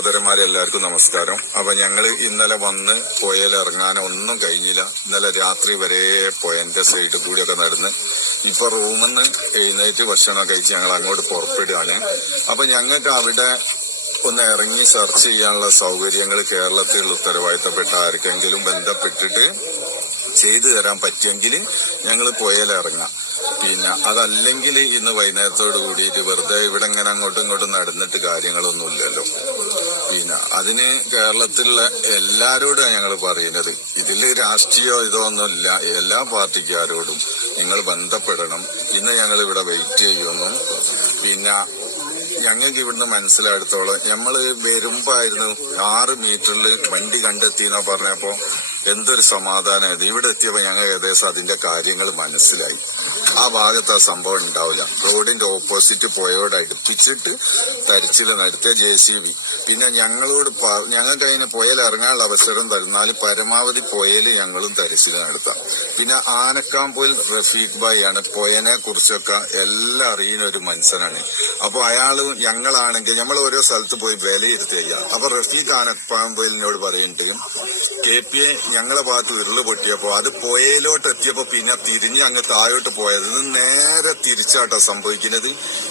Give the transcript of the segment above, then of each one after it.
സഹോദരന്മാരെ എല്ലാവർക്കും നമസ്കാരം. അപ്പൊ ഞങ്ങള് ഇന്നലെ വന്ന് പുഴയിലിറങ്ങാൻ ഒന്നും കഴിഞ്ഞില്ല. ഇന്നലെ രാത്രി വരെ പുഴന്റെ സൈഡിൽ കൂടിയൊക്കെ നടന്ന് ഇപ്പൊ റൂമിൽ നിന്ന് എഴുന്നേറ്റ് ഭക്ഷണം കഴിച്ച് ഞങ്ങൾ അങ്ങോട്ട് പുറപ്പെടുകയാണ്. അപ്പൊ ഞങ്ങൾക്ക് അവിടെ ഒന്ന് ഇറങ്ങി സെർച്ച് ചെയ്യാനുള്ള സൗകര്യങ്ങൾ കേരളത്തിലുള്ള ഉത്തരവാദിത്തപ്പെട്ട ആർക്കെങ്കിലും ബന്ധപ്പെട്ടിട്ട് ചെയ്തു തരാൻ പറ്റിയെങ്കിൽ ഞങ്ങൾ പുഴയിലിറങ്ങാം. പിന്നെ അതല്ലെങ്കിൽ ഇന്ന് വൈകുന്നേരത്തോട് കൂടിയിട്ട് വെറുതെ ഇവിടെ ഇങ്ങനെ അങ്ങോട്ടും ഇങ്ങോട്ടും നടന്നിട്ട് കാര്യങ്ങളൊന്നുമില്ലല്ലോ. പിന്നെ അതിന് കേരളത്തിലുള്ള എല്ലാരോടും ഞങ്ങൾ പറയുന്നത്, ഇതില് രാഷ്ട്രീയോ ഇതോ ഒന്നുമില്ല, എല്ലാ പാർട്ടിക്കാരോടും നിങ്ങൾ ബന്ധപ്പെടണം. ഇന്ന് ഞങ്ങൾ ഇവിടെ വെയിറ്റ് ചെയ്യുന്നു. പിന്നെ ഞങ്ങൾക്ക് ഇവിടുന്ന് മനസ്സിലായിടത്തോളം നമ്മള് വരുമ്പായിരുന്നു 6 മീറ്ററിൽ വണ്ടി കണ്ടെത്തിയെന്നോ പറഞ്ഞപ്പോ എന്തൊരു സമാധാനമായത്. ഇവിടെ എത്തിയപ്പോ ഞങ്ങൾ ഏകദേശം അതിന്റെ കാര്യങ്ങൾ മനസ്സിലായി. ആ ഭാഗത്ത് ആ സംഭവം ഉണ്ടാവില്ല. റോഡിന്റെ ഓപ്പോസിറ്റ് പുഴയോട് അടുപ്പിച്ചിട്ട് തരിച്ചിൽ നടത്തിയ JCB. പിന്നെ ഞങ്ങളോട് ഞങ്ങൾക്ക് അതിന് പുഴയിൽ ഇറങ്ങാനുള്ള അവസരം തരുന്നാലും പരമാവധി പുഴയിൽ ഞങ്ങളും തരിച്ചിൽ നടത്താം. പിന്നെ ആനക്കാമ്പോയിൽ റഫീഖ് ഭായി ആണ് പുഴനെ കുറിച്ചൊക്കെ എല്ലാം അറിയുന്ന ഒരു മനുഷ്യനാണ്. അപ്പൊ അയാള് ഞങ്ങളാണെങ്കിൽ നമ്മൾ ഓരോ സ്ഥലത്ത് പോയി വിലയിരുത്തി ചെയ്യാം. അപ്പൊ റഫീഖ് ആനക്കാമ്പോയിലിനോട് പറയുന്നുണ്ട്, KPA ഞങ്ങളെ ഭാഗത്ത് ഉരുള് പൊട്ടിയപ്പോ അത് പുഴയിലോട്ട് എത്തിയപ്പോ പിന്നെ തിരിഞ്ഞ് അങ്ങ് താഴോട്ട് പോയത്. ഇത് നേരെ തിരിച്ചാട്ടോ സംഭവിക്കുന്നത്.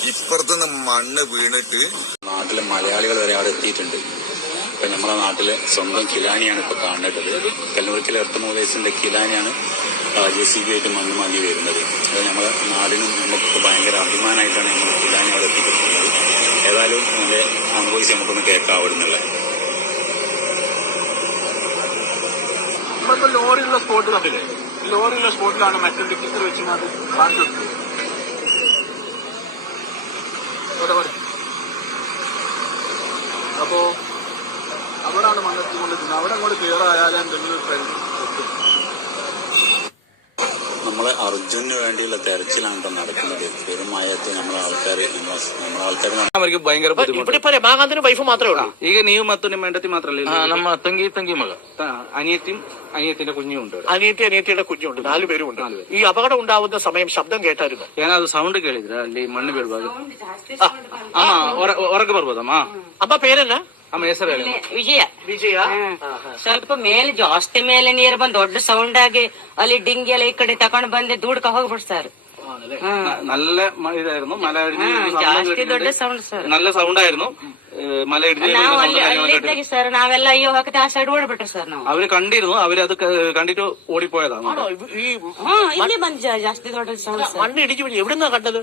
ഇപ്പുറത്തുനിന്ന് മണ്ണ് വീണിട്ട് നാട്ടിലെ മലയാളികൾ വരെ അവിടെ എത്തിയിട്ടുണ്ട്. ഇപ്പൊ നമ്മളെ നാട്ടിലെ സ്വന്തം കിലാനിയാണ് ഇപ്പൊ കാണുന്നത്. കല്ലൂർക്കിലെ എർത്തമൂലേസിന്റെ കിലാനിയാണ് JCB ആയിട്ട് മണ്ണ് മാന്തി വരുന്നത്. അത് നമ്മളെ നാടിനും നമുക്കൊക്കെ ഭയങ്കര അഭിമാനമായിട്ടാണ് നമ്മൾ കിലാനി അവിടെ എത്തിക്കൊടുക്കുന്നത്. ഏതായാലും അതിന്റെ വോയിസ് നമുക്കൊന്ന് കേൾക്കാം അവിടുന്നുള്ള. നമ്മളിപ്പോ ലോറിയുള്ള സ്പോട്ട് കണ്ടില്ലേ? ലോറിയുള്ള സ്പോട്ടിലാണ് മറ്റേ ടിക്കറ്റ് വെച്ച് അത് കാണിച്ചു കൊടുത്തത്. അപ്പോ അവിടാണ് മണ്ണെത്തിക്കൊണ്ടിരിക്കുന്നത്. അവിടെ അങ്ങോട്ട് ക്ലിയർ ആയാലും എന്തെങ്കിലും നമ്മളെ അർജുനു വേണ്ടിയുള്ള തെരച്ചിലാണ് ഇപ്പൊ നടക്കുന്നത്. വെറും മയത്ത് നമ്മളെ ആൾക്കാർ ಅವರಿಗೆ ಭಯಂಕರ ഇവിടെ മാങ്ങാന്തിന് വൈഫ് മാത്രമേ ഉള്ളൂ. ಈಗ ನೀವು ಮತ್ತು ನಿಮ್ಮ ಹೆಂಡತಿ ಮಾತ್ರ ಅಲ್ಲ, ನಮ್ಮ ತಂಗಿ ಮಗ, അനിയത്തിന്റെ കുഞ്ഞുണ്ട്. അനിയത്തിയുടെ കുഞ്ഞുണ്ട്. 4 പേരും ഉണ്ട്. ഈ അപകടം ഉണ്ടാവുന്ന സമയം ശബ്ദം കേട്ടായിരുന്നു. ಏನಾದ್ರು ಸೌಂಡ್ ಕೇಳಿದ್ರ ಅಲ್ಲಿ ಮಣ್ಣು ಬೀಳ್ಬಾರ್ದು? ಅಮ್ಮ ಹೊರಗೆ ಬರ್ಬೋದಮ್ಮ? ಅಮ್ಮ പേരെന്നാ? ಅಮ್ಮ ಹೆಸರು ಹೇಳಿ. ವಿಜಯ. ಸ್ವಲ್ಪ ಮೇಲೆ ಜಾಸ್ತಿ ಮೇಲೆ ನೀರು ಬಂದ್ ದೊಡ್ಡ ಸೌಂಡ್ ಆಗಿ ಅಲ್ಲಿ ಡಿಂಗಿ ಎಲ್ಲ ಈ ಕಡೆ ತಕೊಂಡ್ ಬಂದೆ ದೂಡ್ಕ ಹೋಗ್ಬಿಡ್ತಾರೆ. നല്ല ഇതായിരുന്നു, മല ಜಾಸ್ತಿ ದೊಡ್ಡ ಸೌಂಡ್ ಸರ್. നല്ല ಸೌಂಡ್ ആയിരുന്നു. മല ನಾವು ಅಲ್ಲಿದ್ದಾಗಿ ಸರ್ ನಾವೆಲ್ಲ ಅಯ್ಯೋ ಹಾಕಿ ಆ ಸೈಡ್ ಓಡ್ಬಿಟ್ರೆ ಸರ್ ನಾವು. അവര് കണ്ടിരുന്നു, അവരത് കണ്ടിട്ട് ഓടിപ്പോയതാണ്. ಇಲ್ಲಿ ಬಂದ್ ಜಾಸ್ತಿ ದೊಡ್ಡ ಸೌಂಡ್ ಸರ್. മണ്ണ് ഇടിച്ചു എവിടുന്നാ കണ്ടത്?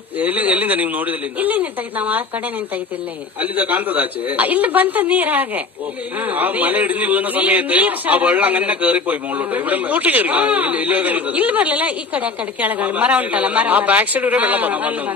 ಎಲ್ಲಿಂದ ನೀವು ನೋಡಿದಲ್ಲಿ? ಇಲ್ಲಿ ನಿಂತಾಗಿತ್ತು, ನಾವು ಆ ಕಡೆ ನಿಂತಾಗಿತ್ತು. ಇಲ್ಲಿ ಅಲ್ಲಿಂದ ಕಾಣ್ತದಾಚೆ ಇಲ್ಲಿ ಬಂತ ನೀರ್ ಹಾಗೆ ആ മല ഇടിഞ്ഞു വീഴുന്ന സമയത്ത് ആ വെള്ളം അങ്ങനെ കേറിപ്പോയി മുകളിലോട്ട്. ഇങ്ങോട്ട് കയറി ಇಲ್ಲಿ ಬರ್ಲಿಲ್ಲ. ಈ ಕಡೆ ಆ ಕಡೆ ಕೆಳಗಡೆ ಮರ ಉಂಟಲ್ಲ, ಮರ ബാക്ക് സൈഡ് വരെ വെള്ളം വന്നു.